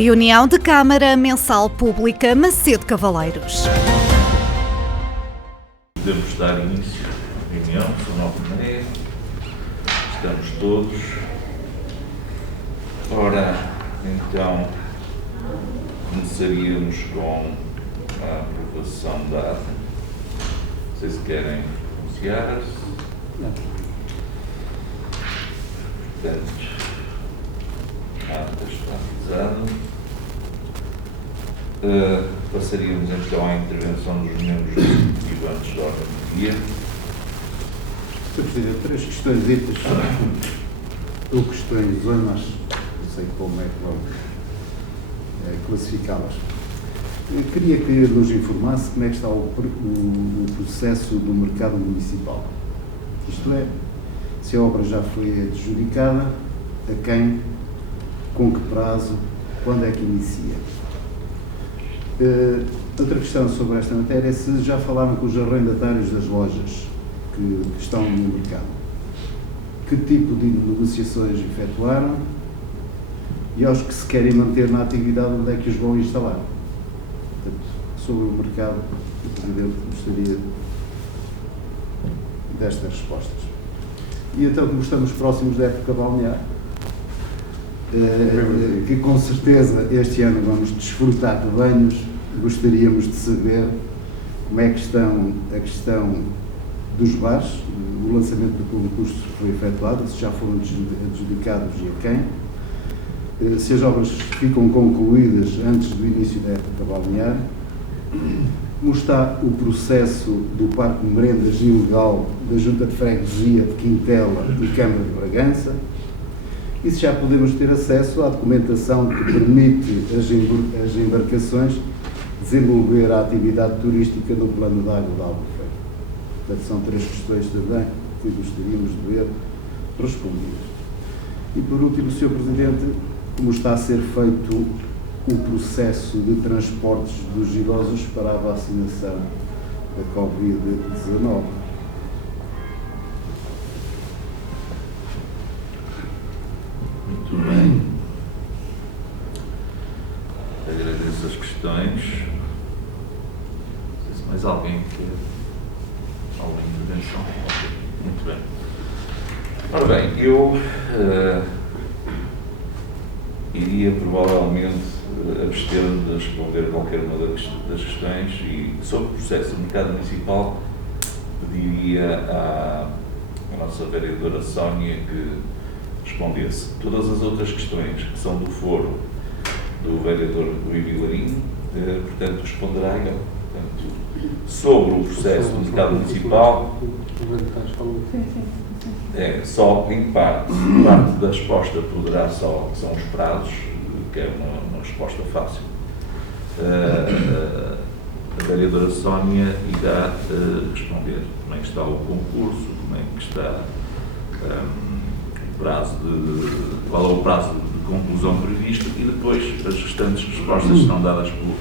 Reunião de Câmara Mensal Pública Macedo Cavaleiros. Podemos dar início à reunião, são 9h30, estamos todos. Ora, então, começaríamos com a aprovação da ata. Vocês querem pronunciar-se? Não. Portanto, a ata está avisada. Passaríamos então à intervenção dos membros do Executivo antes da ordem do dia. Sr. Presidente, 3 questões ditas, ou questões zonas, não sei como é que vão classificá-las. Queria que nos informasse como é que está o processo do mercado municipal. Isto é, se a obra já foi adjudicada, a quem, com que prazo, quando é que inicia. Outra questão sobre esta matéria é se já falaram com os arrendatários das lojas que estão no mercado. Que tipo de negociações efetuaram e aos que se querem manter na atividade, onde é que os vão instalar. Portanto, sobre o mercado, o Presidente gostaria destas respostas. E então, como estamos próximos da época balnear, que com certeza este ano vamos desfrutar de banhos, gostaríamos de saber como é que estão a questão dos bares, o lançamento do concurso foi efetuado, se já foram adjudicados e a quem, se as obras ficam concluídas antes do início da época balnear, como está o processo do Parque de Merendas ilegal da Junta de Freguesia de Quintela e Câmara de Bragança, e se já podemos ter acesso à documentação que permite as embarcações desenvolver a atividade turística no plano de água de Albufeira. Portanto, são 3 questões também que gostaríamos de ver respondidas. E por último, Sr. Presidente, como está a ser feito o processo de transportes dos idosos para a vacinação da Covid-19? Muito bem. Agradeço as questões. Não sei se mais alguém quer alguma intervenção. Muito bem. Ora bem, eu iria provavelmente abster-me de responder qualquer uma das questões e sobre o processo do mercado municipal pediria à nossa vereadora Sónia que respondesse. Todas as outras questões que são do foro do vereador Rui Vilarinho, portanto, responderá ele. Portanto, sobre o processo do mercado municipal, só em parte da resposta poderá são os prazos, que é uma resposta fácil. A vereadora Sónia irá responder como é que está o concurso, como é que está qual é o prazo de conclusão previsto e depois as restantes respostas serão dadas pelo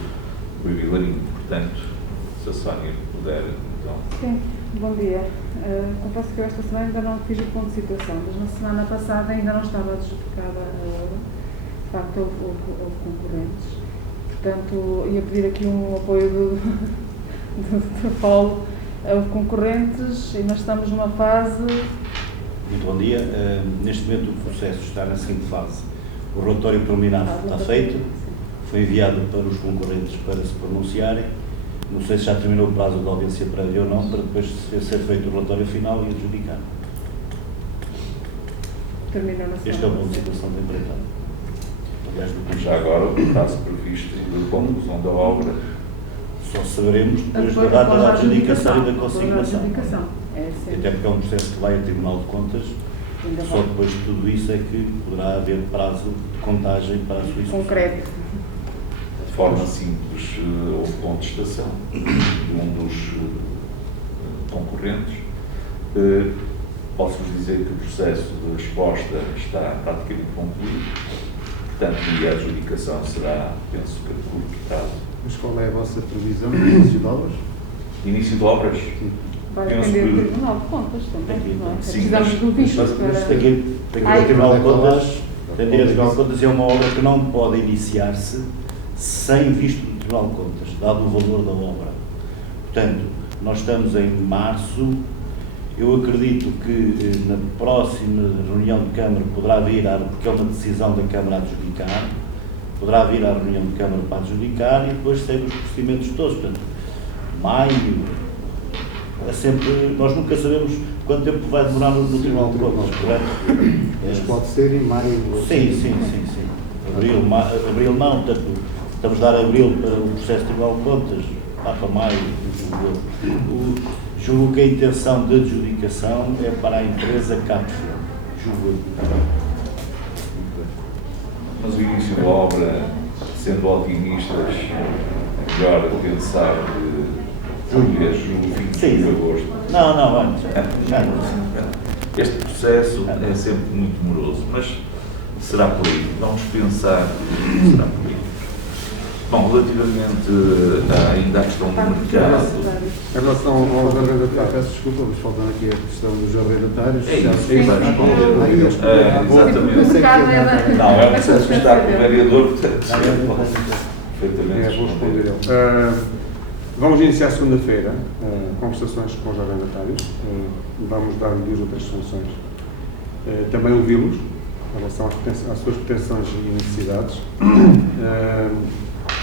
Rui Vilarinho. Portanto, se a Sónia puder, então. Sim, bom dia. Confesso que eu esta semana ainda não fiz o ponto de situação, mas na semana passada ainda não estava adjudicada a obra. De facto, houve concorrentes. Portanto, ia pedir aqui um apoio do Paulo. Houve concorrentes e nós estamos numa fase. Muito bom dia. Neste momento o processo está na seguinte fase. O relatório preliminar está feito, foi enviado para os concorrentes para se pronunciarem. Não sei se já terminou o prazo de audiência prévia ou não, para depois ser feito o relatório final e adjudicar. Terminou na semana. Este é o ponto de situação da empreitada. Aliás, Já agora, o prazo previsto de conclusão da obra. Só saberemos depois da data da adjudicação e da consignação. Até porque é um processo que vai ao Tribunal de Contas, só depois de tudo isso é que poderá haver prazo de contagem para a sua execução. Concreto. De forma simples, houve contestação de um dos concorrentes. Posso-vos dizer que o processo de resposta está praticamente concluído, portanto, e a adjudicação será, penso que a curto prazo. Mas qual é a vossa previsão de início de obras? Início de obras? Vai depender do Tribunal de Contas também, não é? Sim, Precisamos de um visto para... Mas tem que ir ao Tribunal de Contas Tem direito ao Tribunal de Contas, é uma obra que não pode iniciar-se sem visto do Tribunal de Contas, dado o valor da obra. Portanto, nós estamos em março, eu acredito que na próxima reunião de Câmara poderá vir, porque é uma decisão da Câmara a adjudicar, poderá vir à reunião de Câmara para adjudicar e depois segue os procedimentos todos. Portanto, maio, é sempre, nós nunca sabemos quanto tempo vai demorar no Tribunal de Contas, correto? Mas pode ser em maio. Sim. Abril não, portanto, estamos a dar abril para o processo de Tribunal de Contas, lá para maio, julgo que a intenção de adjudicação é para a empresa Capsule, julgo eu. Mas o início da obra, sendo otimistas, melhor pensar de julho, fim de agosto. Não, antes. Este processo é sempre muito moroso, mas será por aí. Vamos pensar que será por aí. Bom, relativamente ainda à questão do mercado. Em relação aos arrendatários, peço desculpa, mas faltando aqui a questão dos arrendatários. É isso, vai responder. Exatamente. Não, é um processo que está com o vereador, portanto, perfeitamente. Vou responder ele. Vamos iniciar segunda-feira conversações com os arrendatários. Vamos dar 2 ou 3 soluções. Também ouvi-los em relação às suas pretensões e necessidades.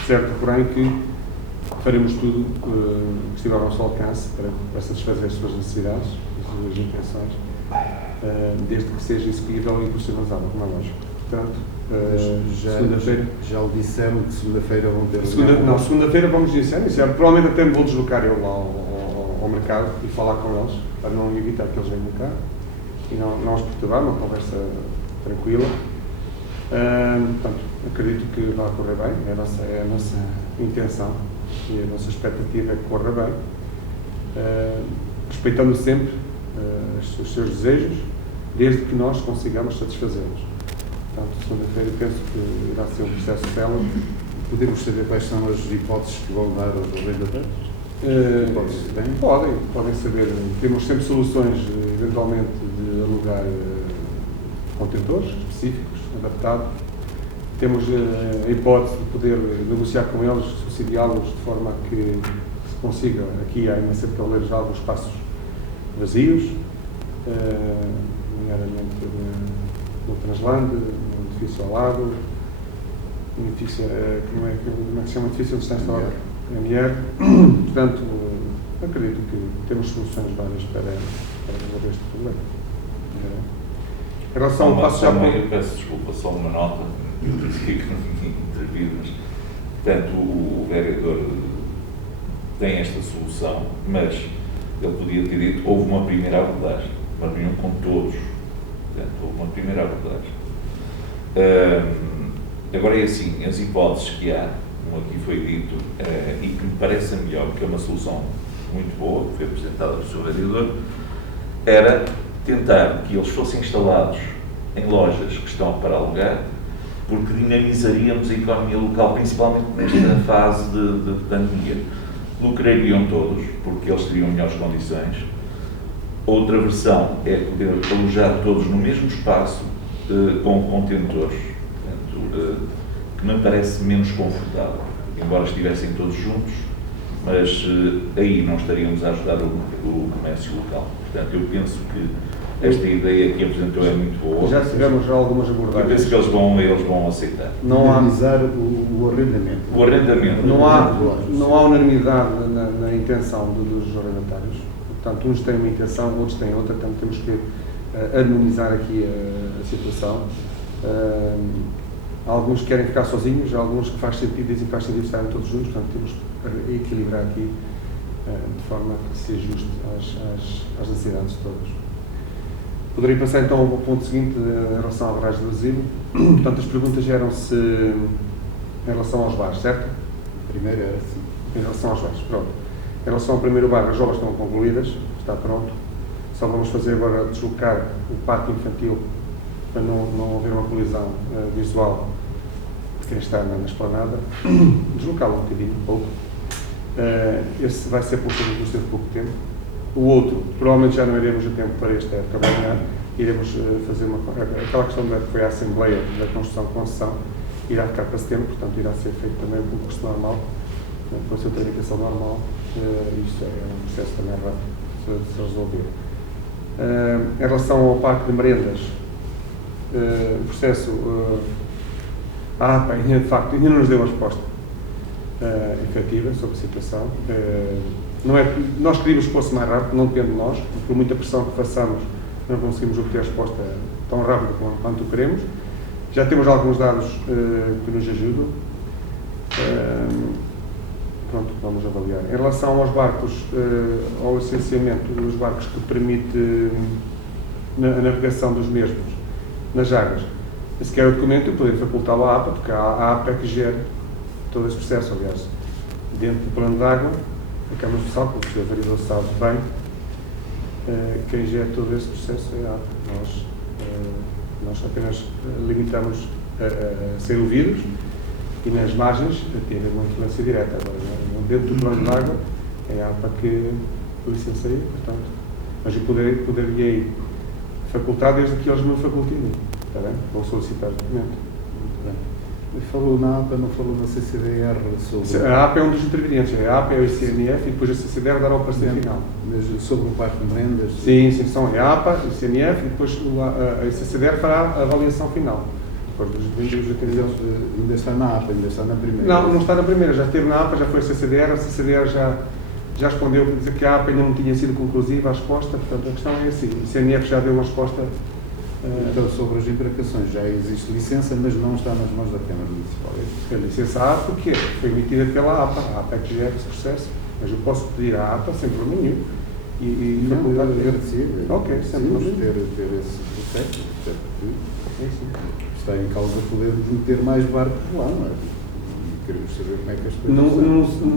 Certo, porém, que faremos tudo que estiver ao nosso alcance para satisfazer as suas necessidades, as suas intenções, desde que seja execuível e institucionalizável, como é lógico. Portanto, segunda-feira. Já o disseram que segunda-feira vão ter. Segunda-feira vamos iniciar. Provavelmente até me vou deslocar eu lá ao mercado e falar com eles, para não evitar que eles venham cá e não os perturbar, uma conversa tranquila. Portanto, acredito que vai correr bem, é a nossa intenção e a nossa expectativa é que corra bem, respeitando sempre os seus desejos, desde que nós consigamos satisfazê-los. Portanto, segunda-feira penso que irá ser um processo célebre. Podemos saber quais são as hipóteses que vão dar aos arrendatários? Hipóteses que têm? Podem saber. Temos sempre soluções, eventualmente, de alugar contentores específicos, adaptados. Temos a hipótese de poder negociar com eles, subsidiá-los de forma a que se consiga, aqui há imensa de Cavaleiros, alguns espaços vazios, nomeadamente no Translande, no edifício ao lado, no edifício, como é que se chama o edifício onde está instalado? MR. Portanto, acredito que temos soluções várias para resolver este problema. Em relação ao passo já eu peço desculpa, só uma nota, eu disse que não tinha intervido, mas, portanto, o vereador tem esta solução, mas ele podia ter dito, houve uma primeira abordagem, uma reunião com todos, portanto, houve uma primeira abordagem. Agora é assim, as hipóteses que há, como aqui foi dito, e que me parece a melhor, porque é uma solução muito boa, que foi apresentada pelo Sr. Vereador, era tentar que eles fossem instalados em lojas que estão para alugar, porque dinamizaríamos a economia local, principalmente nesta fase de pandemia. Lucrariam todos, porque eles teriam melhores condições. Outra versão é poder alojar todos no mesmo espaço, com contentores, portanto, que me parece menos confortável, embora estivessem todos juntos, mas aí não estaríamos a ajudar o comércio local. Portanto, eu penso que esta ideia que apresentou é muito boa. já tivemos algumas Eu abordagens. penso que eles vão aceitar. Não há Dinamizar o arrendamento. O arrendamento. Não há unanimidade na intenção dos arrendatários. Portanto, uns têm uma intenção, outros têm outra. Portanto, temos que harmonizar aqui a situação. Alguns querem ficar sozinhos, alguns que faz sentido, dizem que faz sentido estarem todos juntos. Portanto, temos que equilibrar aqui de forma que se ajuste às necessidades de todos. Poderia passar então ao ponto seguinte em relação à barragem do asilo. Portanto, as perguntas eram-se em relação aos bares, certo? Primeiro era assim. Em relação aos bares, pronto. Em relação ao primeiro bar, as obras estão concluídas, está pronto. Só vamos fazer agora deslocar o parque infantil para não haver uma colisão visual de quem está na esplanada. Deslocá-lo um bocadinho, um pouco. Esse vai ser por pouco tempo. O outro, provavelmente já não iremos a tempo para esta época banhar, iremos fazer aquela questão que foi a Assembleia da Construção-Concessão, irá ficar para setembro, portanto irá ser feito também um concurso normal, com a sua tramitação normal, isto é um processo também rápido de se resolver. Em relação ao Parque de Merendas, o processo, a APA de facto ainda não nos deu uma resposta efetiva sobre a situação. Nós queríamos que fosse mais rápido, não depende de nós, por muita pressão que façamos, não conseguimos obter a resposta tão rápida quanto queremos. Já temos alguns dados que nos ajudam. Pronto, vamos avaliar. Em relação aos barcos, ao licenciamento dos barcos que permite a navegação dos mesmos nas águas, esse que é o documento, eu poderia facultá-lo à APA, porque a APA é que gera todo esse processo. Aliás, dentro do plano de água, a Câmara Especial, como o Sr. Vereador sabe bem, quem gera todo esse processo é a APA. Nós apenas limitamos a ser ouvidos e nas margens tem uma influência direta. Agora, dentro do plano de água, é a APA que licencia, portanto, mas eu poderia facultar desde que eles me facultem. Está bem? Vou solicitar o documento. Muito bem. Falou na APA, não falou na CCDR sobre... A APA é um dos intervenientes. A APA é o ICNF e depois a CCDR dará o parecer final. Mas sobre o Parque de Merendas... Sim, são a APA, o ICNF e depois a CCDR fará a avaliação final. Ainda está na APA, ainda está na primeira. Não está na primeira, já esteve na APA, já foi a CCDR já respondeu para dizer que a APA ainda não tinha sido conclusiva a resposta, portanto a questão é assim, o ICNF já deu uma resposta. Então, sobre as embarcações, já existe licença, mas não está nas mãos da Câmara Municipal. A licença à APA, porque foi emitida pela APA, a APA é que gera esse processo, mas eu posso pedir à APA sem problema nenhum e facultar. Agradecer. Ok, sem problema. Ter esse processo, está em causa podermos meter mais barcos lá, não é? E queremos saber como é que as coisas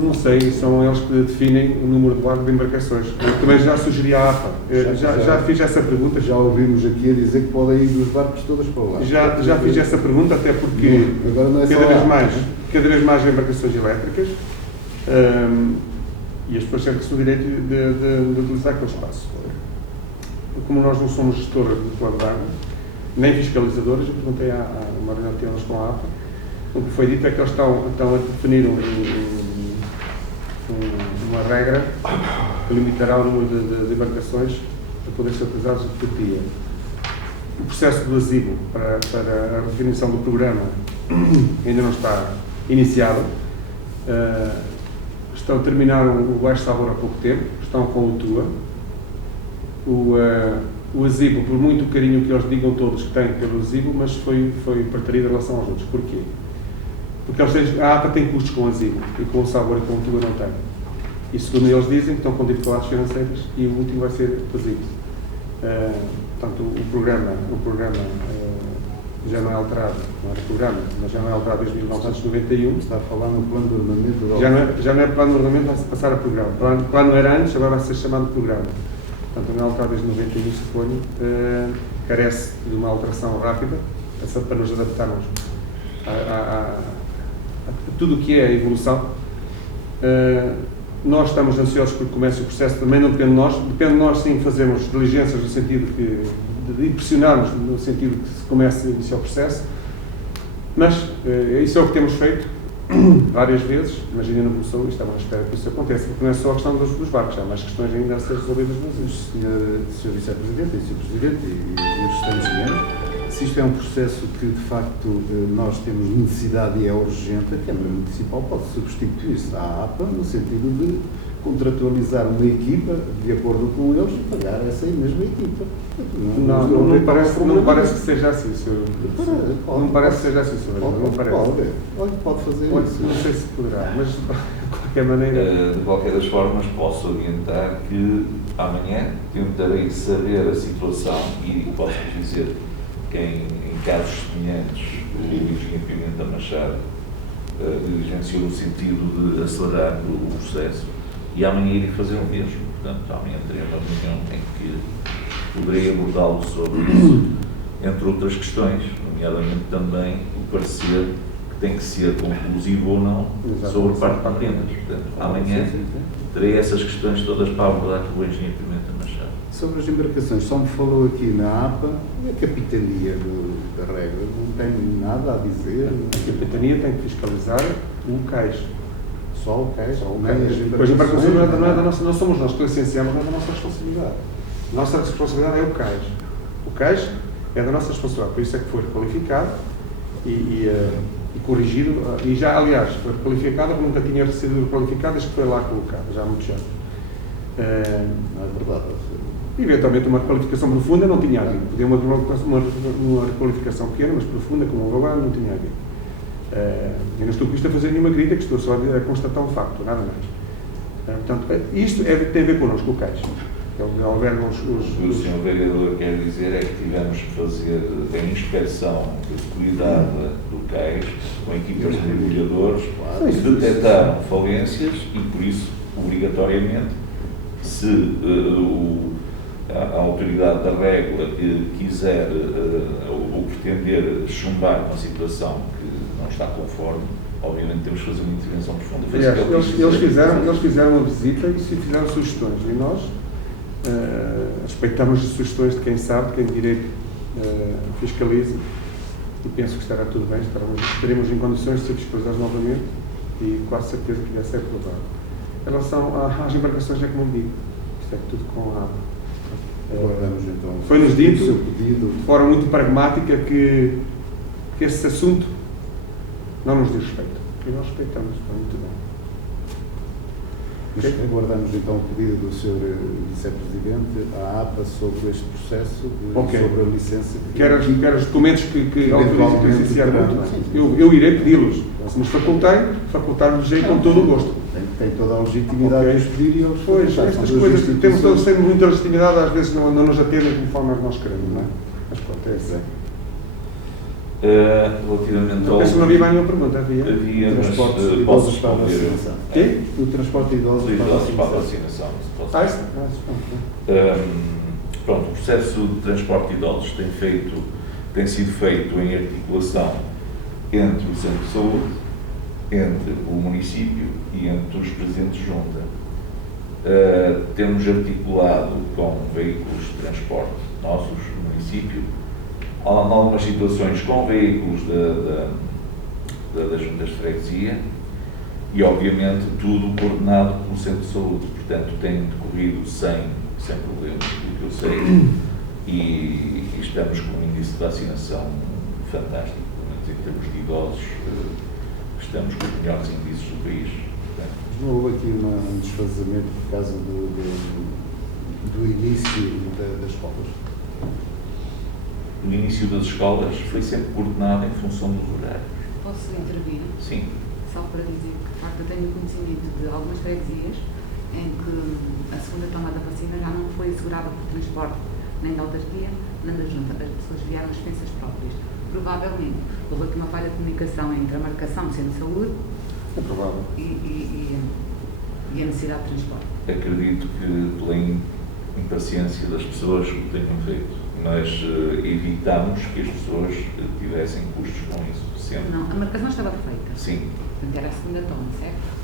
não sei, são eles que definem o número de embarcações. Eu também já sugeri à APA, já fiz essa pergunta. Já ouvimos aqui a dizer que podem ir os barcos todos para lá. Já fiz essa pergunta, até porque agora não é cada vez mais embarcações elétricas e as pessoas sentem-se no direito de utilizar aquele espaço. Como nós não somos gestores do plano de água, nem fiscalizadores, eu perguntei a uma reunião que temos com a APA, o que foi dito é que eles estão a definir uma regra que limitará o número de embarcações a poder ser utilizadas por dia. O processo do ASIBO para a definição do programa ainda não está iniciado. Terminaram o Baixo Sabor há pouco tempo, estão com o TUA. O ASIBO, por muito carinho que eles digam todos que têm pelo ASIBO, mas foi preterido em relação aos outros. Porquê? Porque a APA tem custos com o ASIBO e com o Sabor e com o TUA não tem. E segundo eles dizem que estão com dificuldades financeiras e o último vai ser o ASIBO. Portanto, o programa já não é alterado, não era programa, mas já não é alterado desde 1991. Está a falar no plano de ordenamento? Já não é plano de ordenamento, vai-se passar a programa. O plano era antes, agora vai ser chamado de programa. Portanto, não é alterado desde 91, suponho, carece de uma alteração rápida, para nos adaptarmos a tudo o que é a evolução. Nós estamos ansiosos porque comece o processo, também não depende de nós sim fazermos diligências no sentido de pressionarmos, no sentido que se comece a iniciar o processo, mas isso é o que temos feito várias vezes, mas ainda não começou e estamos à espera que isso aconteça, porque não é só a questão dos barcos, há mais questões ainda a ser resolvidas. Sr. Vice-Presidente e Sr. Presidente e os restantes membros, se isto é um processo que de facto nós temos necessidade e é urgente, a Câmara Municipal pode substituir-se à APA no sentido de contratualizar uma equipa de acordo com eles e pagar essa mesma equipa. Não parece que seja assim, Sr. Não parece que seja assim, Sr. Pode fazer isso. Não sei se poderá, mas de qualquer maneira... De qualquer das formas, posso orientar que amanhã tentarei saber a situação e posso dizer quem, em casos semelhantes, o Virgínia Pimenta Machado diligenciou no sentido de acelerar o processo e amanhã irei fazer o mesmo. Portanto, amanhã terei uma reunião em que poderei abordá-lo sobre isso, entre outras questões, nomeadamente também o parecer que tem que ser conclusivo ou não sobre parte de rendas. Portanto, amanhã terei essas questões todas para abordar com o engenheiro Pimenta Machado. Sobre as embarcações, só me falou aqui na APA, a capitania da regra, não tem nada a dizer. A capitania tem que fiscalizar o cais. Só o cais, Só o nem cais. as Depois a embarcação não é embarcações. da nossa, não somos nós que licenciamos, não é da nossa responsabilidade. A nossa responsabilidade é o cais. O cais é da nossa responsabilidade, por isso é que foi requalificado e corrigido, e já, aliás, foi requalificado, porque nunca tinha sido requalificado, desde que foi lá colocado, já há muitos anos. Não é verdade. Eventualmente uma requalificação profunda não tinha havido. Podia uma requalificação pequena, mas profunda, como houve agora, não tinha havido. Eu não estou com isto a fazer nenhuma crítica, estou só a constatar um facto, nada mais. Portanto, isto tem a ver connosco, o cais. Albergam O que o Sr. Vereador quer dizer é que tivemos que fazer a inspeção de seguridade do cais com equipas de mergulhadores que detectaram falências e, por isso, obrigatoriamente, se a autoridade da régua quiser ou pretender chumbar uma situação que não está conforme, obviamente temos que fazer uma intervenção profunda. Aliás, eles fizeram uma visita e fizeram sugestões. E nós respeitamos as sugestões de quem sabe, quem de direito fiscaliza, e penso que estará tudo bem, estaremos em condições de ser fiscalizados novamente e quase certeza que vai ser aprovado. Em relação às embarcações, é como eu digo, isto é tudo com a água. Aguardamos então. Foi-nos dito, o seu pedido. de forma muito pragmática, que esse assunto não nos diz respeito. E nós respeitamos, muito bem. Aguardamos então o pedido do Sr. Vice-Presidente à APA sobre este processo, Ok. sobre a licença. Quer os documentos que autorizam o licenciado. terão. Muito bem. Eu irei pedi-los. Se nos facultar-nos com todo o gosto. Tem toda a legitimidade Ok. de os pedir e eles Pois, facultar. estas São duas coisas que temos instituições. sempre muita legitimidade, às vezes não nos atendem conforme nós queremos, não é? Mas pronto, é isso. Relativamente Não ao... penso que não havia mais nenhuma pergunta, havia? Havia, mas Transportes de posso idosos para a responder. vacinação. Quê? O transporte de idosos Os para a idosos para a vacinação. vacinação. Isso. Pronto, o processo de transporte de idosos tem sido feito em articulação entre o Centro de Saúde, entre o município e entre os presidentes de junta. Temos articulado com veículos de transporte nossos, do município, em algumas situações com veículos das juntas de freguesia e, obviamente, tudo coordenado pelo Centro de Saúde. Portanto, tem decorrido sem problemas, do que eu sei, e estamos com um índice de vacinação fantástico, pelo menos em termos de idosos, estamos com os melhores índices do país. Portanto, Não houve aqui um desfazamento por causa do início das escolas? o início das escolas foi sempre coordenado em função dos horários. Posso intervir? Sim. Só para dizer que, de facto, eu tenho conhecimento de algumas freguesias em que a segunda toma da vacina já não foi assegurada por transporte nem da autarquia, nem da junta. As pessoas vieram às expensas próprias. Provavelmente houve aqui uma falha de comunicação entre a marcação do centro de saúde É provável. e a necessidade de transporte. Acredito que pela impaciência das pessoas o tenham feito, mas evitamos que as pessoas tivessem custos com isso, sempre. Não, a marcação estava feita. Sim. Portanto, era a segunda toma, certo?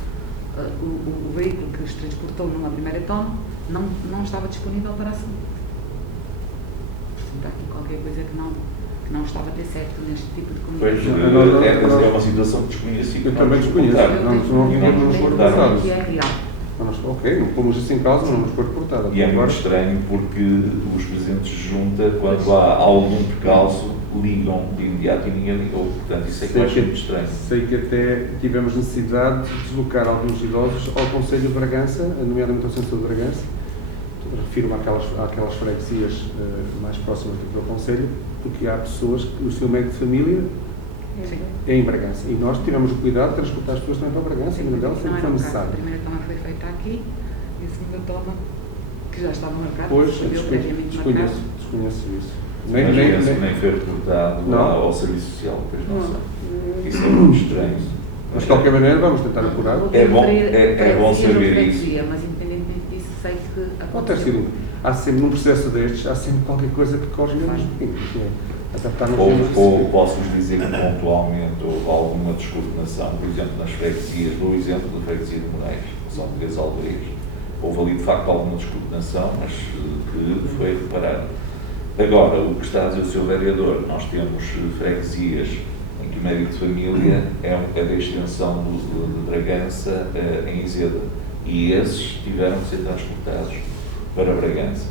O veículo que os transportou numa primeira toma não estava disponível para a segunda. Portanto, há aqui qualquer coisa que não estava a ter certo neste tipo de Pois, comunicação. é uma situação que desconheci. Eu também desconheço. Não nos foi reportado. Que é real. Ok, não pomos isso em causa, não nos foi reportado. E é muito estranho porque os presidentes de junta, quando há algum percalço, ligam de imediato e ninguém ligou. Portanto, isso é que eu acho muito estranho. Sei que até tivemos necessidade de deslocar alguns idosos ao Conselho de Bragança, nomeadamente ao Centro de Bragança. Refiro-me àquelas freguesias mais próximas daquele Conselho, porque há pessoas que o seu médico de família é em Bragança. E nós tivemos o cuidado de transportar as pessoas também para Bragança, e delas Não foi era um caso. necessário. A primeira toma foi feita aqui e a segunda toma, que já estava marcada, Pois, recebeu previamente marcado. desconheço isso. Mas nem foi reportado ao Serviço Social, pois não sei. Isso é muito estranho. Mas de qualquer maneira vamos tentar apurar. É bom saber isso. Mas independentemente disso, sei que Pode ter sido. Há sempre, num processo destes, há sempre qualquer coisa que corre menos de mim. Ou posso-vos dizer que pontualmente houve alguma descoordenação, por exemplo, nas freguesias, por exemplo, da freguesia de Moraes, são 3 aldeias, houve ali de facto alguma descoordenação, mas que foi reparado. Agora, o que está a dizer o Sr. Vereador, nós temos freguesias em que o médico de família é da extensão de Bragança em Iseda, e esses tiveram que ser transportados para Bragança.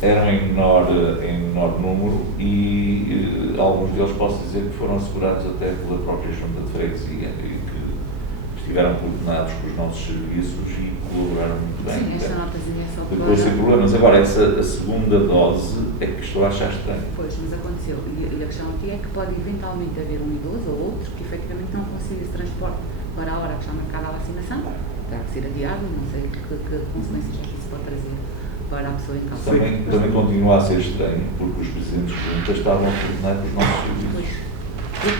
Eram em menor número e alguns deles posso dizer que foram assegurados até pela própria junta de freguesia e que estiveram coordenados com os nossos serviços e colaboraram muito bem. Sim, esta notazinha é só depois sem problemas. Agora, a segunda dose é que estou a achar estranho. Pois, mas aconteceu. E a questão aqui é que pode eventualmente haver um idoso ou outro que efetivamente não consiga esse transporte para a hora que está marcada a vacinação. Terá que ser adiado, não sei que consequências é que isso pode trazer para a pessoa em causa. Também continua a ser estranho, porque os presidentes de junta estavam a coordenar com os nossos serviços.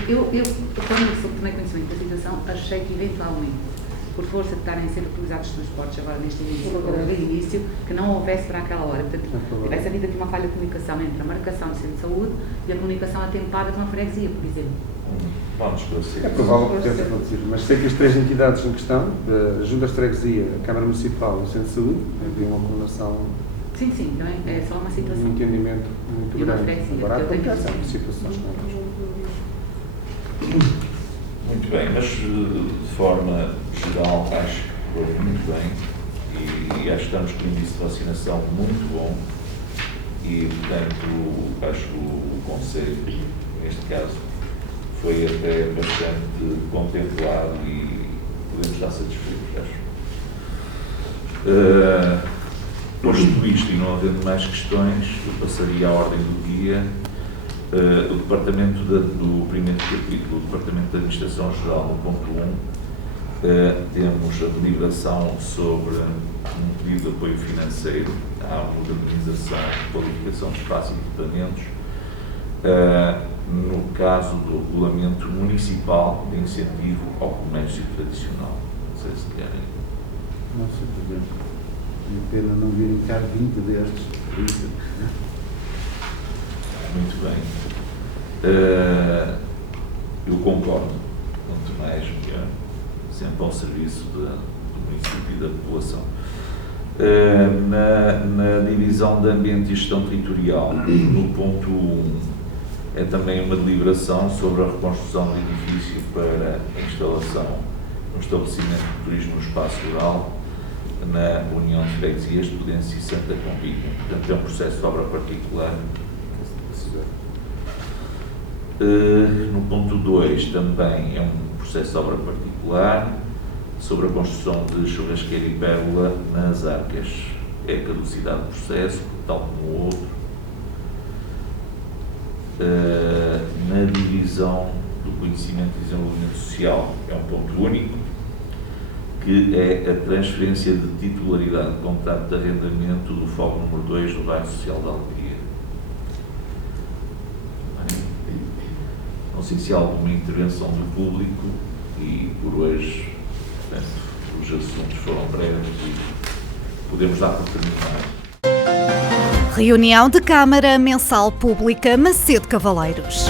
Eu, quando tomei conhecimento da situação, achei que eventualmente, por força de estarem a ser utilizados os transportes agora neste início, que não houvesse para aquela hora. Portanto, tivesse havido aqui uma falha de comunicação entre a marcação do centro de saúde e a comunicação atempada com a freguesia, por exemplo. Vamos esclarecer. É provável que tenha acontecido, mas sei que as 3 entidades em questão, a Junta de Freguesia, a Câmara Municipal e o Centro de Saúde, havia uma coordenação, Sim, não é só uma situação. um entendimento muito E uma grande. freguesia, Agora que eu tenho acontecem visto. situações como esta. Muito bem, mas de forma geral acho que foi muito bem e acho que estamos com um índice de vacinação muito bom e, portanto, acho que o Conselho, neste caso, foi até bastante contemplado e podemos estar satisfeitos, acho. Posto isto e não havendo mais questões, eu passaria à ordem do dia. O Departamento do primeiro capítulo, o Departamento de Administração Geral, no ponto 1, temos a deliberação sobre um pedido de apoio financeiro à modernização e qualificação de espaços e equipamentos, no caso do Regulamento Municipal de Incentivo ao Comércio Tradicional. Não sei se querem. Não sei, por exemplo. É pena não virem cá 20 destes. Muito bem. Eu concordo, quanto mais melhor, sempre ao serviço do município e da população. Na divisão de Ambiente e Gestão Territorial, no ponto 1, é também uma deliberação sobre a reconstrução do edifício para a instalação no estabelecimento de turismo no espaço rural, na União de Freguesias de Pudense e Santa Convicta. Portanto, é um processo de obra particular. No ponto 2 também é um processo de obra particular sobre a construção de churrasqueira e pérgola nas Arcas. É a caducidade do processo, tal como o outro. Na divisão do conhecimento e desenvolvimento social é um ponto único, que é a transferência de titularidade de contrato de arrendamento do FOG número 2 do Bairro Social da Alegria. Não sei se há alguma intervenção do público e por hoje, portanto, os assuntos foram breves e podemos dar por terminado. Reunião de Câmara Mensal Pública Macedo Cavaleiros.